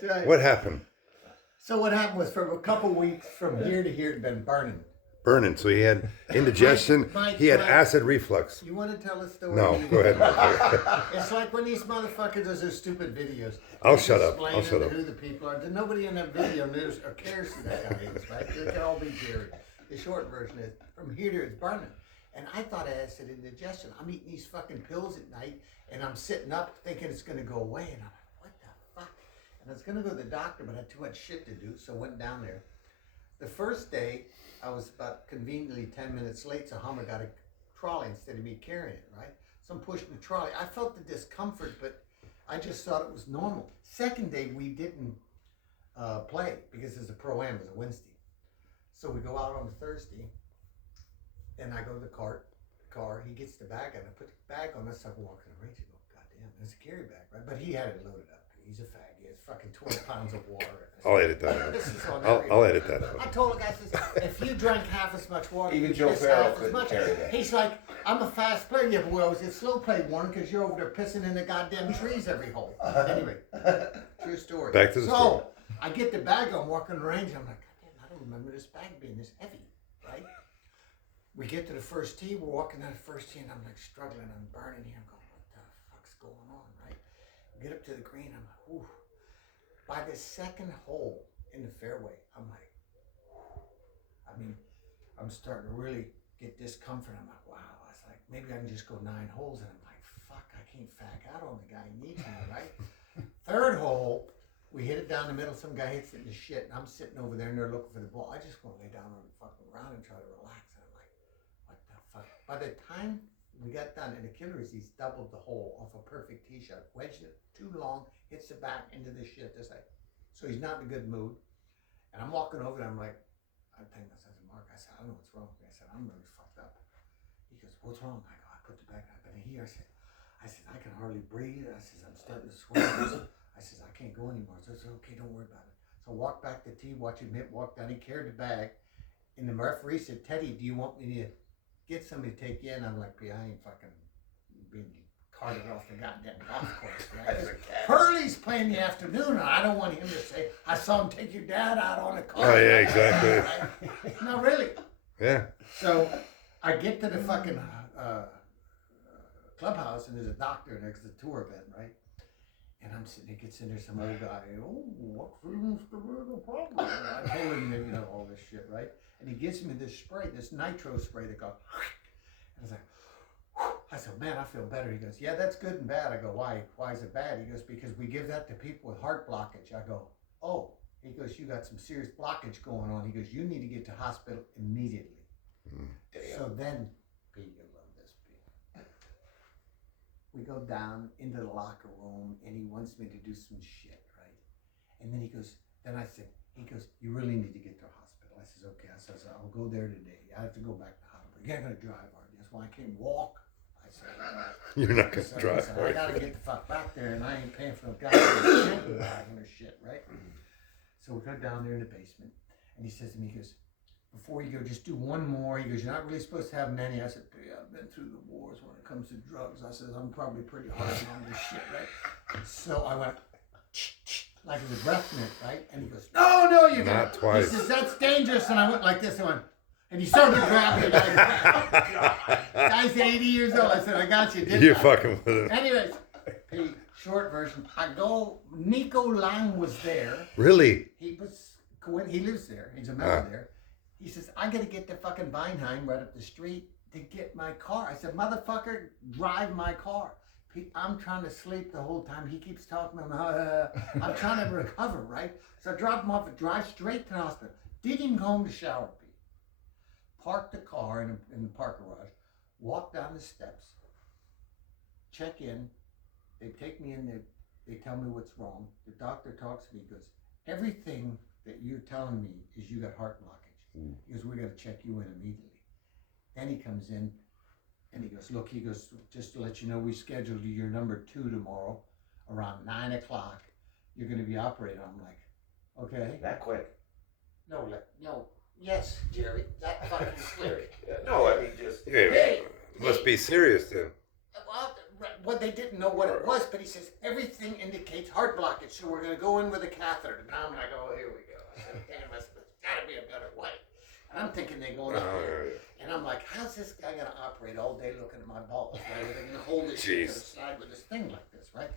That's right. What happened? So what happened was for a couple weeks from here to here, it had been burning. Burning. So he had indigestion. He had acid reflux. You want to tell a story? No, go ahead. It's like when these motherfuckers do those stupid videos. I'll shut up. I'll shut up. Who the people are. Nobody in that video knows or cares who that guy is, right? They can all be Jerry. The short version is from here to it's burning. And I thought I had acid indigestion. I'm eating these fucking pills at night, and I'm sitting up thinking it's going to go away. And I'm like, what the fuck? And I was going to go to the doctor, but I had too much shit to do, so I went down there. The first day, I was about conveniently 10 minutes late, so Hummer got a trolley instead of me carrying it, right? So I'm pushing the trolley. I felt the discomfort, but I just thought it was normal. Second day, we didn't play because it's a Pro-Am, it's a Wednesday. So we go out on Thursday, and I go to the car. He gets the bag, and I put the bag on. I start walking the range. I go, goddamn, it's a carry bag, right? But he had it loaded up. He's a fag. He has fucking 20 pounds of water. I'll edit that out. I'll edit that out. I told the guy, if you drank half as much water, even Joe Farrell couldn't carry that. He's like, I'm a fast player. Yeah, but well, it's slow play, Warren, because you're over there pissing in the goddamn trees every hole. Anyway, true story. Back to the story. So I get the bag. I'm walking the range. I'm like, goddamn, I don't remember this bag being this heavy, right? We get to the first tee. We're walking down the first tee, and I'm like struggling. I'm burning here. I'm going, what the fuck's going on, right? We get up to the green. I'm like, ooh. By the second hole in the fairway, I'm like, I mean, I'm starting to really get discomfort. I'm like, wow. I was like, maybe I can just go 9 holes. And I'm like, fuck, I can't fag out on the guy. He needs me, right? Third hole, we hit it down the middle. Some guy hits it in the shit. And I'm sitting over there and they're looking for the ball. I just want to lay down on the fucking ground and try to relax. And I'm like, what the fuck? By the time we got done, and the killer is he's doubled the hole off a perfect tee shot, wedged it too long, hits the back into the shit. Just like, so he's not in a good mood. And I'm walking over and I'm like, I'm thinking, I said, Mark, I said, I don't know what's wrong. I said, I'm really fucked up. He goes, what's wrong? I go, I put the bag up in here. I said, I can hardly breathe. I said, I'm starting to sweat. I said, I can't go anymore. So I said, okay, don't worry about it. So I walked back to the tee, watch him hit, walk down. He carried the bag. And the referee said, Teddy, do you want me to get somebody to take you in? I'm like, I ain't fucking being carted off the goddamn golf course, right? Hurley's playing the afternoon, and I don't want him to say, I saw him take your dad out on a car. Oh, yeah, exactly. Right? No, really. Yeah. So I get to the fucking clubhouse, and there's a doctor next to the tour event, right? And I'm sitting, he gets in there, some other guy, oh, what seems to be the problem? And I told him, you know, all this shit, right? And he gives me this spray, this nitro spray that goes, and I was like, I said, man, I feel better. He goes, yeah, that's good and bad. I go, why? Why is it bad? He goes, because we give that to people with heart blockage. I go, oh. He goes, you got some serious blockage going on. He goes, you need to get to hospital immediately. So then, Pete, you love this, Pete. We go down into the locker room, and he wants me to do some shit, right? And then he goes, he goes, you really need to get to hospital. I says, okay. I says, I'll go there today. I have to go back to hospital. You're not going to drive, are you? That's why I can't walk. I said, you're not going to drive. I got to get the fuck back there, and I ain't paying for no goddamn camping wagon or shit, right? So we go down there in the basement, and he says to me, he goes, before you go, just do one more. He goes, you're not really supposed to have many. I said, yeah, I've been through the wars when it comes to drugs. I said, I'm probably pretty hard on this shit, right? So I went, like it was a breath mint, right? And he goes, no, you're not twice. He says, that's dangerous. And I went like this. I went, and he started grabbing me. Guy's 80 years old. I said, I got you. You're fucking with him. Anyways, Pete, short version. Nico Lang was there. Really? He lives there. He's a member there. He says, I got to get to fucking Weinheim right up the street to get my car. I said, motherfucker, drive my car. Pete, I'm trying to sleep the whole time. He keeps talking. I'm trying to recover, right? So I drop him off and drive straight to the hospital. Didn't even go home to shower, Pete. Park the car in the park garage. Walk down the steps. Check in. They take me in there. They tell me what's wrong. The doctor talks to me. He goes, everything that you're telling me is you got heart blockage. He goes, we got to check you in immediately. Then he comes in and he goes, look, he goes, just to let you know, we scheduled your number 2 tomorrow around 9 o'clock. You're going to be operated. I'm like, okay. That quick? No. Yes, Jerry. That fucking slick. No, I mean just. Hey, must be serious then. well, they didn't know what it was, but he says, everything indicates heart blockage, so we're going to go in with a catheter. And I'm like, oh, here we go. I said, damn, there's got to be a better way. And I'm thinking they're going up there. And I'm like, how's this guy going to operate all day looking at my balls? Right? They're going to hold this shit to the side with this thing like this, right?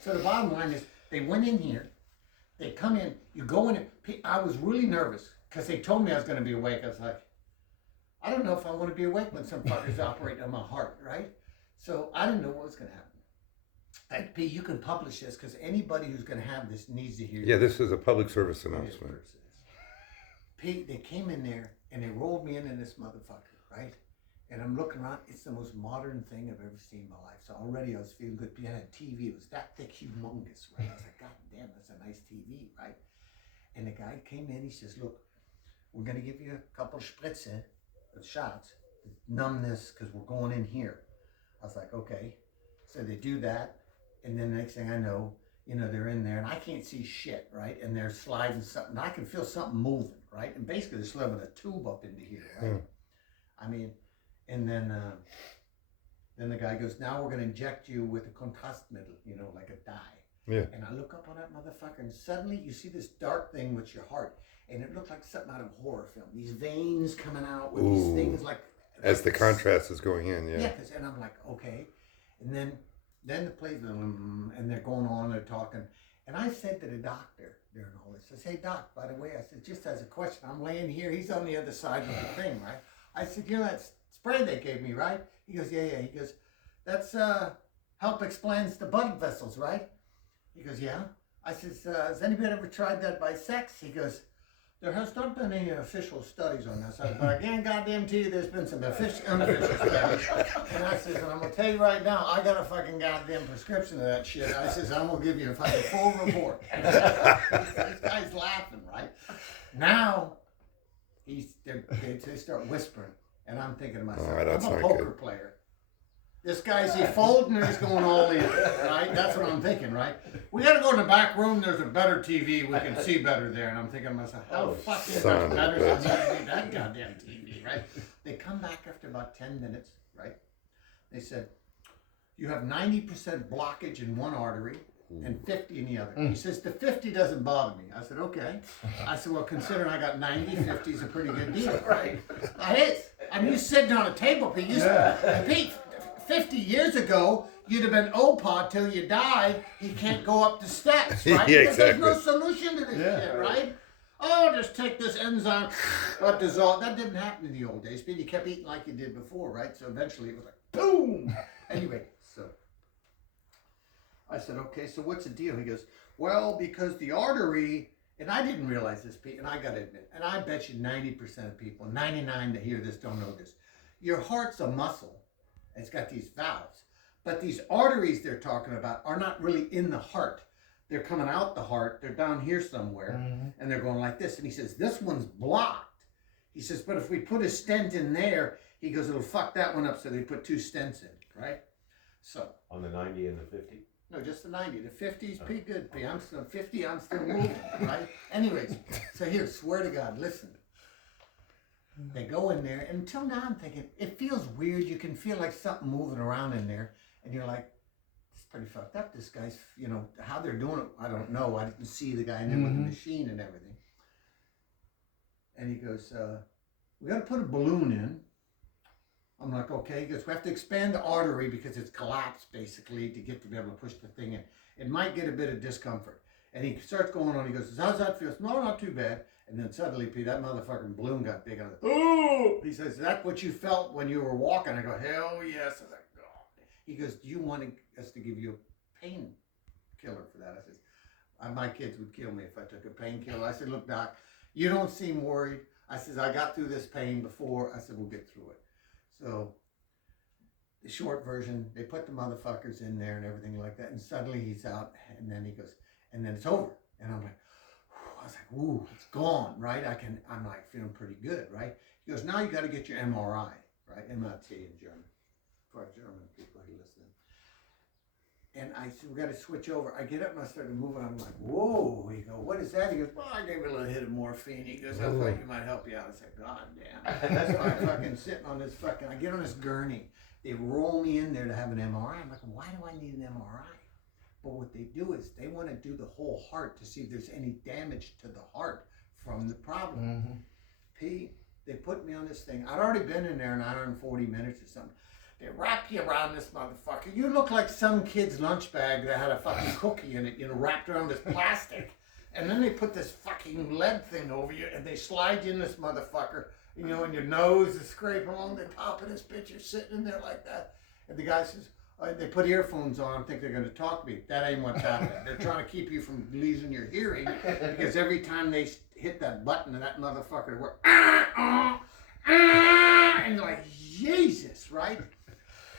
So the bottom line is, they went in here, they come in, you go in, I was really nervous because they told me I was going to be awake. I was like, I don't know if I want to be awake when some fucker's operating on my heart, right? So I didn't know what was going to happen. And P, you can publish this because anybody who's going to have this needs to hear. Yeah, this is a public service announcement. P, they came in there and they rolled me in this motherfucker, right? And I'm looking around. It's the most modern thing I've ever seen in my life. So already I was feeling good. P, I had TV. It was that thick, humongous, right? I was like, God damn, that's a nice TV, right? And the guy came in. He says, look, we're going to give you a couple of spritzen, shots, to numb this because we're going in here. I was like, okay. So they do that, and then the next thing I know, they're in there, and I can't see shit, right? And they're sliding something. I can feel something moving, right? And basically they're slipping a tube up into here, right? I mean, and then the guy goes, now we're going to inject you with a contrast middle, like a dye. Yeah. And I look up on that motherfucker, and suddenly you see this dark thing with your heart, and it looked like something out of a horror film. These veins coming out with these things like... As the contrast is going in, Yeah, and I'm like, okay. And then the plays, and they're going on, they're talking. And I said to the doctor during all this, I said, hey, Doc, by the way, I said, just as a question, I'm laying here, he's on the other side of the thing, right? I said, that spray they gave me, right? He goes, yeah. He goes, that's help explains the blood vessels, right? He goes, yeah. I says, has anybody ever tried that by sex? He goes, there has not been any official studies on this, but I can't goddamn tell you there's been some unofficial studies. And I says, and I'm going to tell you right now, I got a fucking goddamn prescription of that shit. I says, I'm going to give you a fucking full report. This guy's laughing, right? Now, they start whispering, and I'm thinking to myself, I'm a poker player. This guy's he folding or he's going all in, right? That's what I'm thinking, right? We got to go in the back room. There's a better TV. We can see better there. And I'm thinking to myself, how fucking much better than that goddamn TV, right? They come back after about 10 minutes, right? They said, you have 90% blockage in one artery and 50 in the other. He says, the 50 doesn't bother me. I said, okay. I said, well, considering I got 90, 50 is a pretty good deal. Right. That is. I mean, you're sitting on a table, Pete. Pete, 50 years ago, you'd have been OPA till you died. You can't go up the steps, right? Yeah, because there's no solution to this shit, right? Oh, just take this enzyme, dissolve. That didn't happen in the old days, but you kept eating like you did before, right? So eventually it was like, boom! Anyway, so I said, okay, so what's the deal? He goes, well, because the artery, and I didn't realize this, Pete, and I got to admit, and I bet you 90% of people, 99 that hear this don't know this. Your heart's a muscle. It's got these valves. But these arteries they're talking about are not really in the heart. They're coming out the heart. They're down here somewhere. And they're going like this. And he says, this one's blocked. He says, but if we put a stent in there, he goes, it'll fuck that one up. So they put 2 stents in, right? So. On the 90 and the 50? No, just the 90. The 50's pretty good, P. I'm still 50, I'm still moving, right? Anyways, so here, swear to God, listen. They go in there, and until now I'm thinking, it feels weird. You can feel like something moving around in there, and you're like, it's pretty fucked up. This guy's, how they're doing it, I don't know. I didn't see the guy in there with the machine and everything. And he goes, we got to put a balloon in. I'm like, okay. He goes, we have to expand the artery because it's collapsed, basically, to be able to push the thing in. It might get a bit of discomfort. And he starts going on. He goes, how's that feel? No, not too bad. And then suddenly, Pete, that motherfucking balloon got big. I was like, oh! He says, is that what you felt when you were walking? I go, hell yes. I was like, oh. He goes, do you want us to give you a painkiller for that? I said, my kids would kill me if I took a painkiller. I said, look, Doc, you don't seem worried. I said, I got through this pain before. I said, we'll get through it. So the short version, they put the motherfuckers in there and everything like that. And suddenly he's out. And then he goes, and then it's over. And I'm like, I was like, ooh, it's gone, right? I'm like feeling pretty good, right? He goes, now you got to get your MRI, right? MRT in German, for our German people who listen. And I said, we got to switch over. I get up and I started moving. I'm like, whoa. He goes, what is that? He goes, well, I gave it a little hit of morphine. He goes, I thought you might help you out. I said, God damn. So I'm fucking sitting on this I get on this gurney. They roll me in there to have an MRI. I'm like, why do I need an MRI? But what they do is they want to do the whole heart to see if there's any damage to the heart from the problem. Mm-hmm. They put me on this thing. I'd already been in there an hour and 40 minutes or something. They wrap you around this motherfucker. You look like some kid's lunch bag that had a fucking cookie in it, wrapped around this plastic. And then they put this fucking lead thing over you and they slide you in this motherfucker, and your nose is scraping along the top of this bitch. You're sitting in there like that. And the guy says, they put earphones on, think they're going to talk to me. That ain't what's happening. They're trying to keep you from losing your hearing because every time they hit that button and that motherfucker works, and you're like, Jesus, right?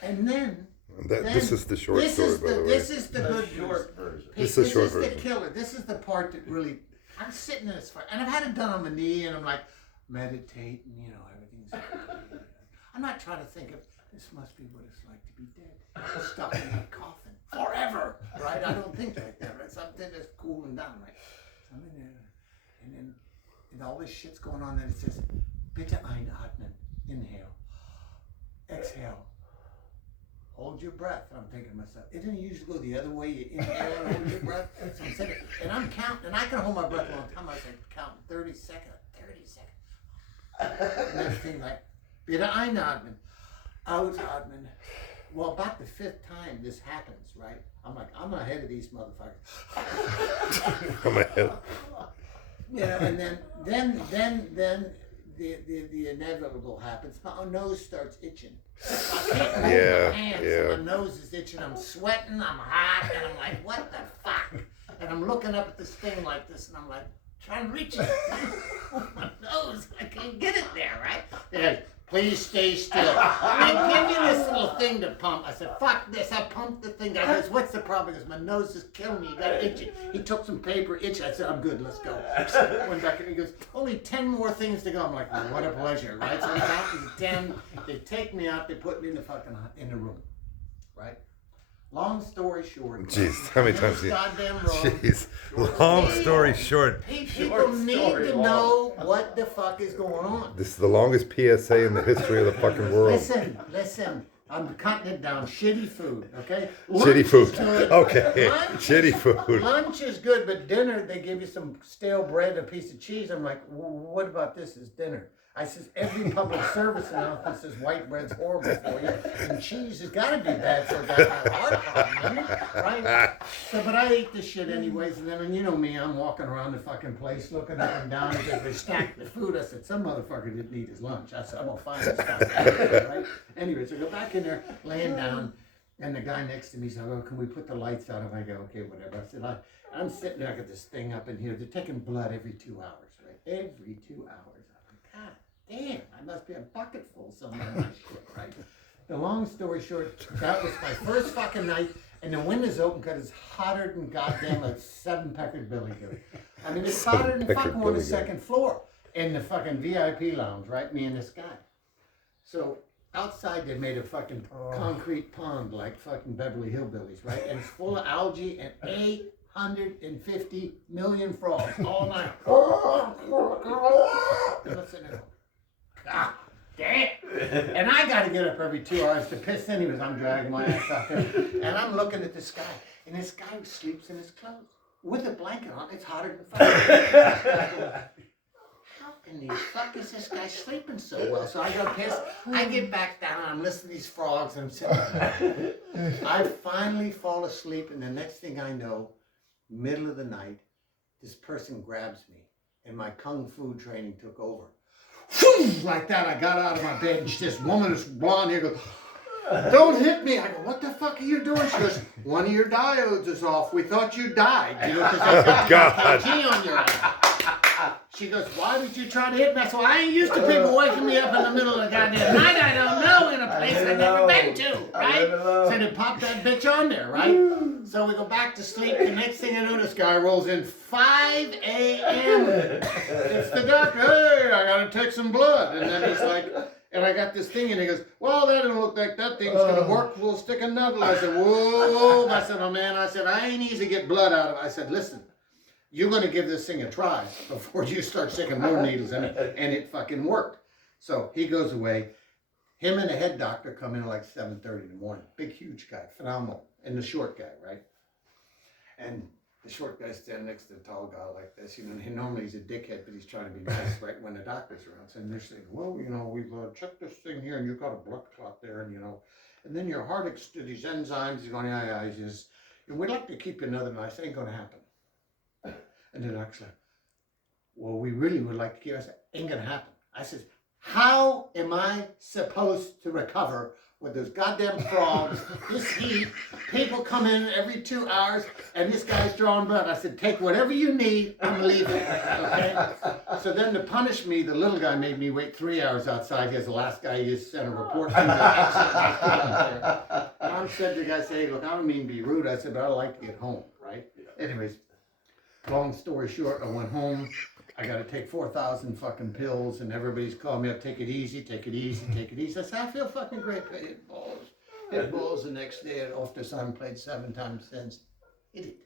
And then this is the short story, by the way. This is the good short version. This is the the killer. This is the part that really, I'm sitting in this fight, and I've had it done on my knee, and I'm like, meditating, everything's good. I'm not trying to think of, this must be what it's like to be dead, stuck in that coffin forever, right? I don't think like that, right? Something that's cooling down, right? So I'm in there, and all this shit's going on, and it says, bitte einatmen, inhale, exhale. Hold your breath. And I'm thinking to myself, it didn't usually go the other way. You inhale and hold your breath. So I'm sitting, and I'm counting, and I can hold my breath a long time. I was like counting 30 seconds. And next thing, like, bitte einatmen, ausatmen. Well, about the 5th time this happens, right? I'm like, I'm ahead of these motherfuckers. I'm ahead. And then the inevitable happens. My nose starts itching. I can't move my hands. So my nose is itching. I'm sweating. I'm hot, and I'm like, what the fuck? And I'm looking up at this thing like this, and I'm like, trying to reach it with my nose. I can't get it there, right? They're, please stay still. They give you this little thing to pump. I said, fuck this. I pumped the thing. Guy goes, what's the problem? He goes, my nose is killing me. You got to itch it. He took some paper, itched it. I said, I'm good. Let's go. Went back and he goes, only 10 more things to go. I'm like, well, what a pleasure, right? So I got these 10. They take me out. They put me in the fucking in the room, right? Long story short. Jeez, how many times? Goddamn wrong. Jeez, long story short. People need to know what the fuck is going on. This is the longest PSA in the history of the fucking world. Listen. I'm cutting it down. Shitty food, okay? Shitty food. Okay. Lunch, Shitty food. Lunch is good, but dinner, they give you some stale bread, a piece of cheese. I'm like, what about this as dinner? I says, every public service announcement says white bread's horrible for you, and cheese has got to be bad for a guy with a heart problem, right? So, but I ate this shit anyways, and then, you know me, I'm walking around the fucking place looking up and down as they stacked the food. I said, some motherfucker didn't eat his lunch. I said, I'm going to find this guy, right? Anyway, so I go back in there, laying down, and the guy next to me said, oh, can we put the lights out? And I go, okay, whatever. I said, I'm sitting there, I got this thing up in here. They're taking blood every 2 hours, right? Every 2 hours. God damn, I must be a bucket full somewhere in my shit, right? The long story short, that was my first fucking night, and the windows open because it's hotter than goddamn a 7-peckered billy goat. I mean, it's hotter than fucking on the second floor in the fucking VIP lounge, right? Me and this guy. So outside they made a fucking concrete pond like fucking Beverly Hillbillies, right? And it's full of algae and 850 million frogs all night. And I'm sitting there, God damn. And I got to get up every 2 hours to piss anyways. I'm dragging my ass out there. And I'm looking at this guy. And this guy sleeps in his clothes with a blanket on. It's hotter than fucking. How in the fuck is this guy sleeping so well? So I go piss. I get back down. I'm listening to these frogs. And I'm sitting there. I finally fall asleep. And the next thing I know, middle of the night, this person grabs me. And my kung fu training took over. Like that, I got out of my bed, and this woman is blonde here goes, don't hit me. I go, what the fuck are you doing? She goes, one of your diodes is off. We thought you died. You know, because I got kg on your eye. She goes, why would you try to hit me? I said, well, I ain't used to people waking me up in the middle of the goddamn night. I don't know, in a place I've never been to, right? So they pop that bitch on there, right? So we go back to sleep. The next thing I know, this guy rolls in 5 a.m. It's the doctor. Hey, I got to take some blood. And then he's like, and I got this thing, and he goes, well, that don't look like that thing's going to work. We'll stick a needle. I said, whoa. I said, oh, man. I said, I ain't easy to get blood out of it. I said, listen. You're going to give this thing a try before you start sticking more needles in it. And it fucking worked. So he goes away. Him and the head doctor come in at like 7:30 in the morning. Big, huge guy, phenomenal. And the short guy, right? And the short guy's standing next to the tall guy like this. You know, and normally he's a dickhead, but he's trying to be nice right when the doctor's around. So they're saying, well, you know, we've checked this thing here, and you've got a blood clot there, and you know, and then your heart, these enzymes, you're going, yeah, he says, and we'd like to keep you another night. It ain't going to happen. And the doctor's like, well, we really would like to keep. I said, ain't going to happen. I said, how am I supposed to recover with those goddamn frogs, this heat, people come in every 2 hours, and this guy's drawing blood? I said, take whatever you need, I'm leaving, okay? So then to punish me, the little guy made me wait 3 hours outside. He has the last guy he just sent a report to. Tom said to the guy, say, look, I don't mean to be rude. I said, but I'd like to get home, right? Anyways, long story short, I went home. I got to take 4,000 fucking pills, and everybody's calling me up, take it easy, take it easy, take it easy. I said, I feel fucking great. I hit balls. Hit balls the next day. Off the sun, played 7 times since. Hit it.